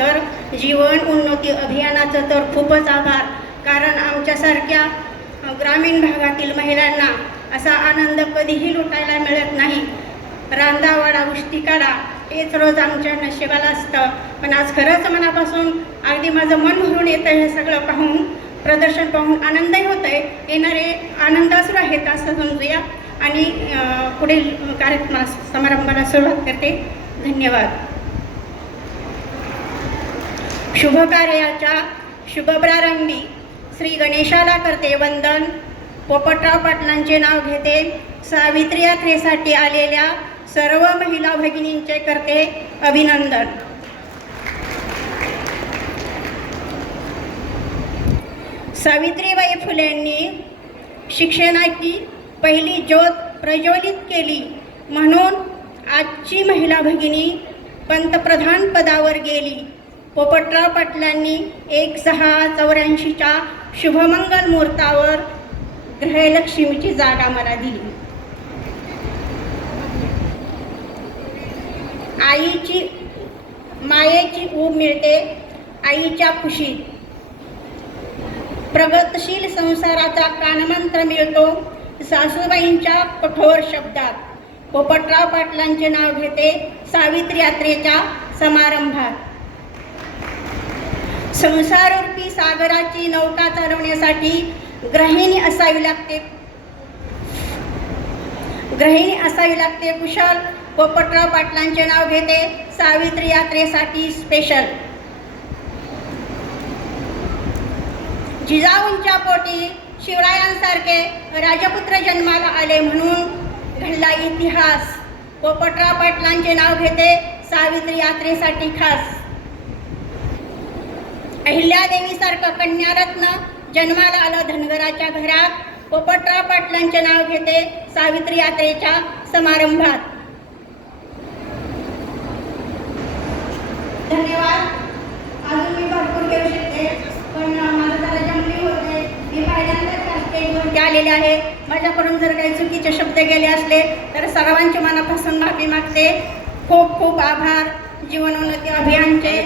तर जीवन उन्नती अभियानाचं तर खूपच आभार, कारण आमच्यासारख्या ग्रामीण भागातील महिलांना असा आनंद कधीही लुटायला मिळत नाही. रांधावाडा उष्टी काढा हेच रोज आमच्या नशिबाला असतं. पण आज खरंच मनापासून अगदी माझं मन भरून येतं हे सगळं पाहून, प्रदर्शन पाहून आनंदही होत आहे. येणारे आनंदासुरू आहेत असं समजूया आणि पुढील कार्यक्रमास समारंभाला सुरुवात करते. धन्यवाद. शुभ कार्याच्या शुभप्रारंभी श्री गणेशाला करते वंदन. पोपटराव पाटलांचे नाव घेते. सावित्री यात्रेसाठी आलेल्या सर्व महिला भगिनींचे करते अभिनंदन. सावित्रीबाई फुलेंनी शिक्षणाची पहिली ज्योत प्रज्वलित केली म्हणून आजची महिला भगिनी पंतप्रधान पदावर गेली. पोपटराव पाटलांनी 1/6/84च्या शुभमंगल मुहूर्तावर ग्रहलक्ष्मीची जागा मला दिली. आईची मायेची ऊब मिळते आईच्या कुशीत. प्रगतशील संसाराचा कानमंत्र मिळतो सासूबाईंच्या कठोर शब्दात. पोपटराव पाटलांचे नाव घेते सावित्री यात्रेच्या समारंभात. संसाररूपी सागराची नौका चालवण्यासाठी गृहिणी असावी लागते कुशल. पोपटराव पाटलांचे नाव घेते सावित्री यात्रेसाठी स्पेशल. जिजाऊंच्या पोटी शिवरायांसारखे राजपुत्र जन्माला आले म्हणून घडला इतिहास. पोपटराव पाटलांचे नाव घेते सावित्री यात्रेसाठी खास. अहिल्यादेवीसारखं कन्यारत्न जन्माला आलं धनगराच्या घरात. पोपटराव पाटलांचे नाव घेते सावित्री यात्रेच्या समारंभात. धन्यवाद. अजून मी भरपूर घेऊ शकते पण मला जरा जमली होते. मी पहिल्यांदाच स्टेजवरती आलेले आहे. माझ्याकडून जर काही चुकीचे शब्द गेले असले तर सर्वांची मनापासून माफी मागते. खूप खूप आभार. जीवन उन्नती अभियानचे.